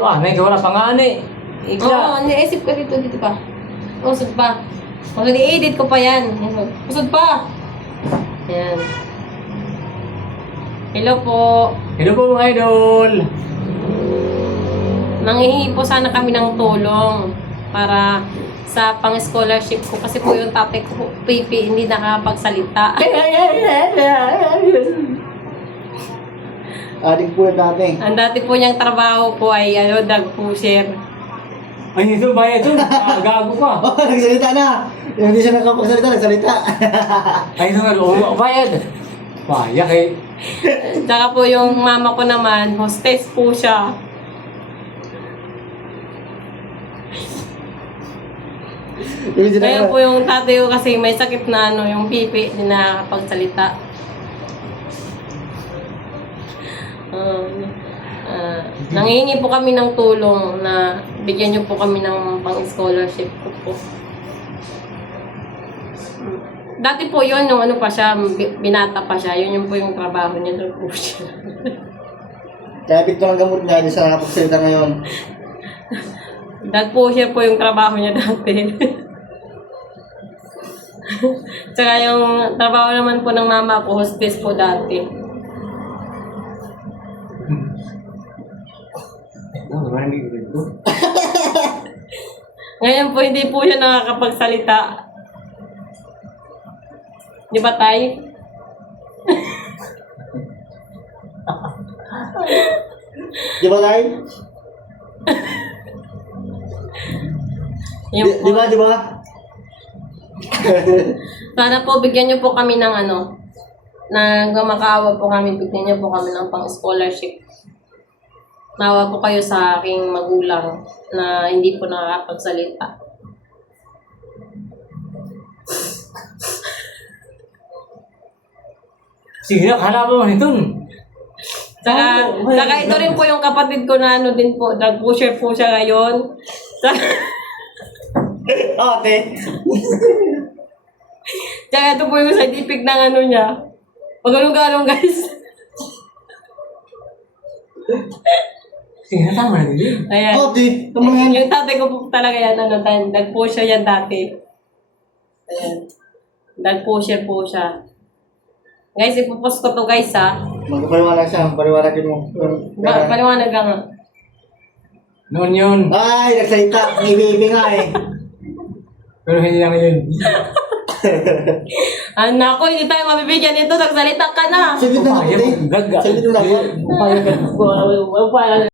May gawa na pangani. Oo, naisip ko dito pa. Usod pa. Kung i-edit ko pa yan. Usod pa. Yan. Hello po. Hello po mga idol. Nanghihingi po sana kami ng tulong para sa pang-scholarship ko kasi po yung tatay ko, Pipi, hindi nakapagsalita. Adik po yung dati. Ang dati po niyang trabaho po ay dog pusher. Ay, ito, bayad ito. Gago ka. Oh, nagsalita na. Yung hindi siya nakapagsalita, nagsalita. Ay, ito nga, bayad. Payak eh. Tsaka po yung mama ko naman, hostess po siya. Kaya po yung tatay ko kasi may sakit na yung pipi, hindi nakakapagsalita. Nanghihingi po kami ng tulong na bigyan niyo po kami ng pang-scholarship ko po. Dati po yun, yung pa siya, binata pa siya, yun yung po yung trabaho niya, doon po siya. Kaya pito ng gamot niya, hindi siya nakapagsalita ngayon. Dad po siya po yung trabaho niya dati. Tsaka yung trabaho naman po ng mama ko, hostess po dati. Ngayon po, hindi po siya nakakapagsalita. Di ba, Tay? Di ba, Tay? Di ba, di ba? Sana po, bigyan niyo po kami ng na makaawa po kami, bigyan niyo po kami ng pang-scholarship. Nawa po kayo sa aking magulang na hindi po nakakapagsalita. Sige na, hanap mo ito. Saka ito rin po yung kapatid ko na din po, nag-pusher po siya ngayon. Ate. Tsaka ito po yung scientific ng niya. Pag-along-along, guys. Sige na, tama na din. Ayan. Ate. Yung tatay ko po talaga yan, nag-pusher yan dati. Ayan. Nag-pusher po siya. Guys, ipopost ko to guys ha. Magpaliwanag siya, paliwanagin mo. Paliwanag ka nga. Noon yun. Ay, nagsalita. Ibi-ibi nga eh. Pero hindi naman yun. Anak ko, hindi tayo mabibigyan nito. Nagsalita ka na. Sige na ako, Upaya, Sige na ako. Upaya ka.